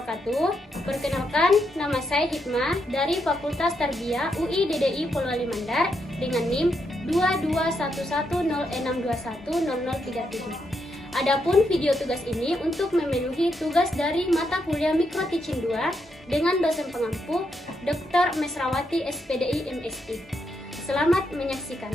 wabarakatuh. Perkenalkan, nama saya Hikmah dari Fakultas Tarbiyah UI DDI Polewali Mandar dengan NIM 221106210037. Adapun video tugas ini untuk memenuhi tugas dari mata kuliah Micro Teaching 2 dengan dosen pengampu Dr. Mesrawati SPDI MSI. Selamat menyaksikan.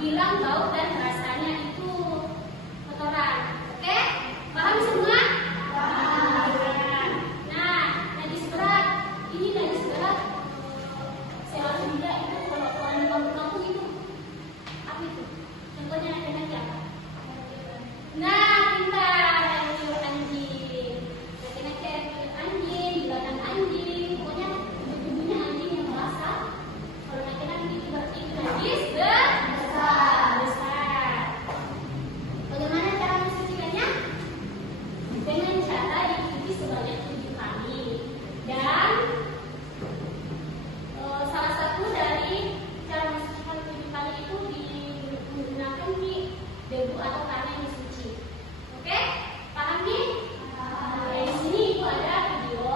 hilang bau dan rasanya itu kotoran. Oke? Paham semua? Paham. Nah, najis berat. Ini najis berat. Saya harus tidak itu kalau di kampung-kampung itu apa itu? Contohnya nanti apa? Nah, pintar. Air liur anjing. Nanti air liur anjing, bilatan anjing. Pokoknya tubuhnya anjing yang basah. Kalau nanti itu berarti itu najis besar. Bagaimana cara mensucikannya? Dengan cara dicuci sebanyak 7 kali. Dan salah satu dari cara mensucikan 7 kali itu menggunakan debu atau tanah yang suci. Oke? Paham nih? Di sini itu ada video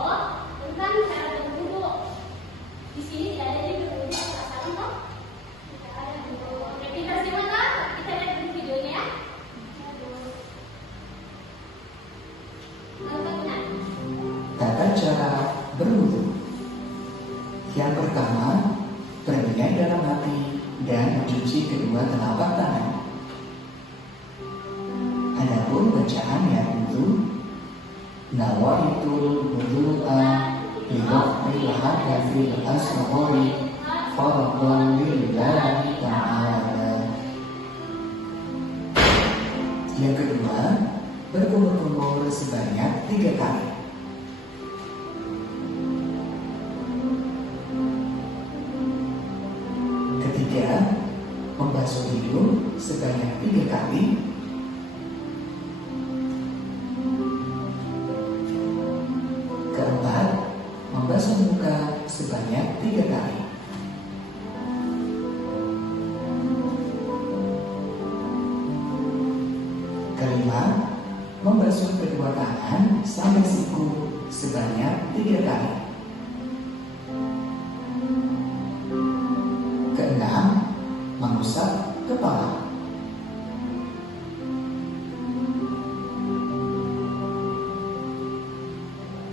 tentang cara berwudu. Di sini tidak ada yang berwudu asal-asalan toh? Tidak ada video. Oke, pintar semua toh? Kita lihat dulu videonya ya. Tata cara berwudu. Yang pertama, berniat dalam hati dan mencuci kedua telapak tangan. Adapun bacaan yang wudu, nawaitul wudu'a bi raf'il hadathil asghari fardhan lillahi ta'ala. Yang kedua, berkumur-kumur sebanyak 3 kali. Ketiga, membasuh hidung sebanyak 3 kali. Keempat, membasuh muka sebanyak 3 kali. Kelima, membasuh kedua tangan sampai siku sebanyak 3 kali. Keenam, mengusap kepala.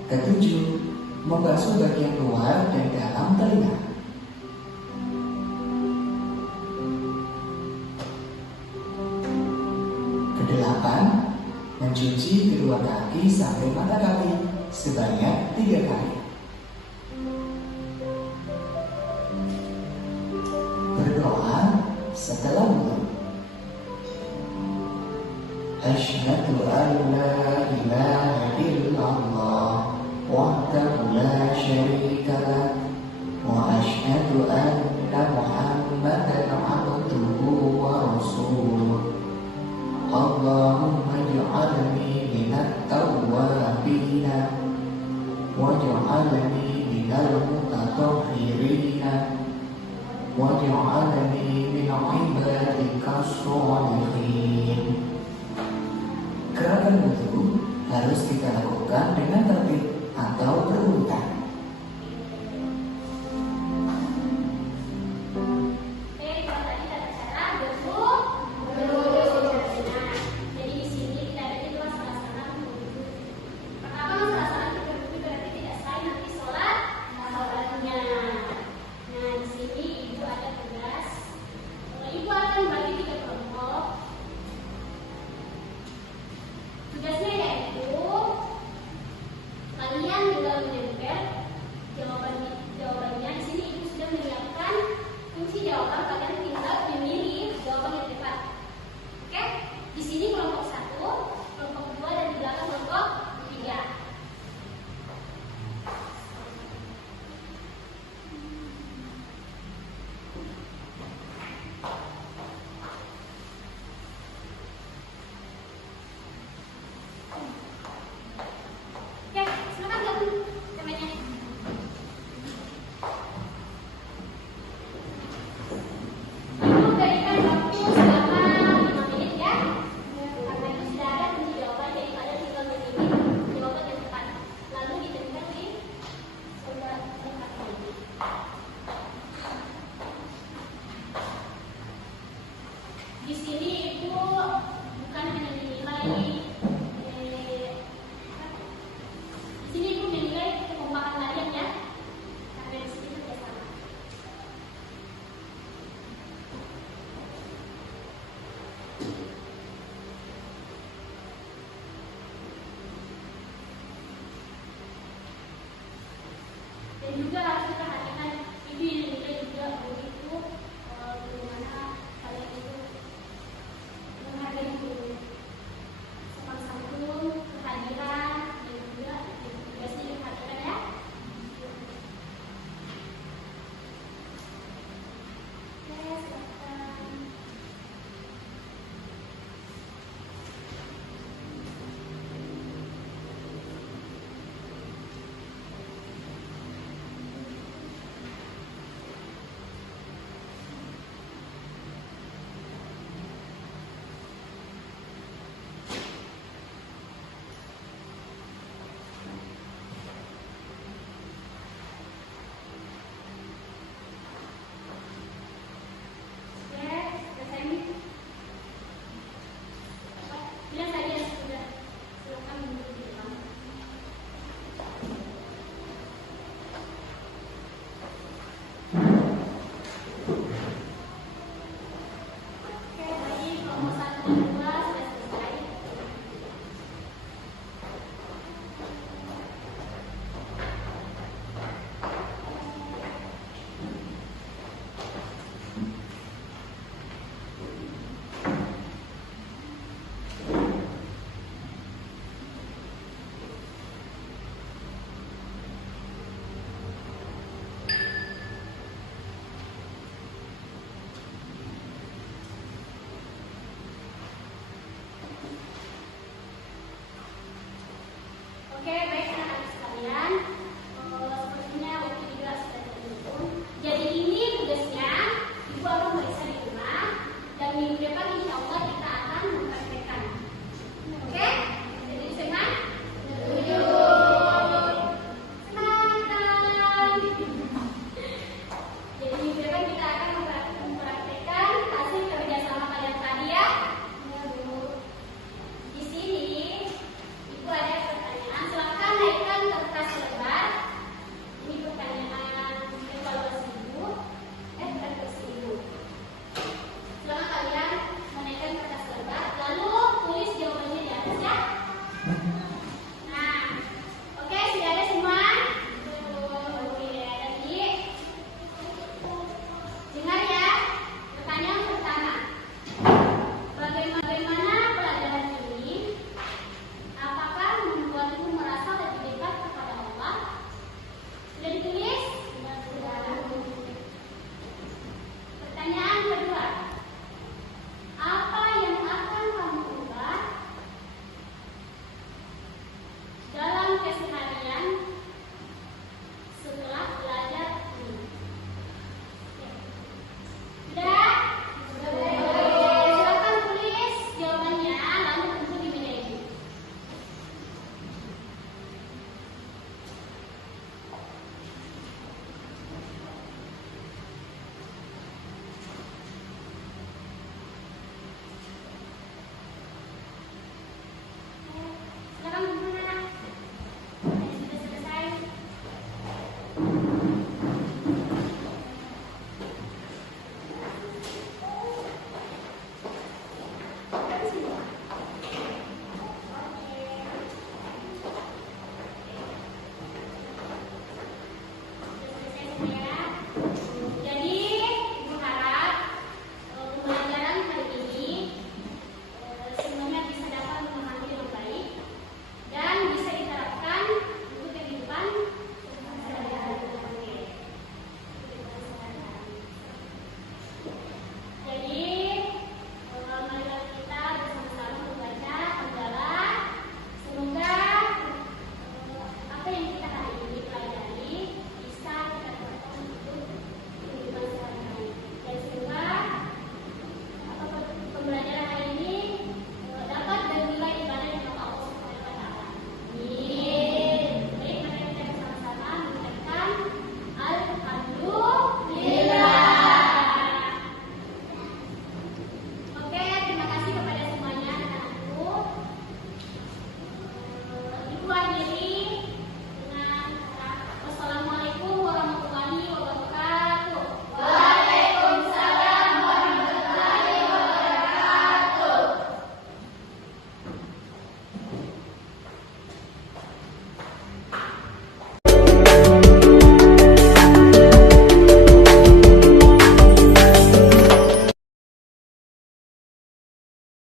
Ketujuh, membasuh bagian luar dan dalam telinga. Kedelapan, mencuci kedua kaki sampai mata kaki sebanyak 3 kali. Berdoa setelah wudu. Asyhadu an la ilaha illallah wahdahu la syarika lah wa asyhadu anna Muhammadan abduhu wa rasuluh. Allahumma ij'alni minat tawwabin waj'alni minal mutatahhirin waj'alni min 'ibadika sholihin. Gerakan wudu harus kita lakukan dengan tertib atau berurutan. Tugasnya yaitu kalian tinggal menempel jawabannya. Di sini ibu sudah menyiapkan kunci jawaban, kalian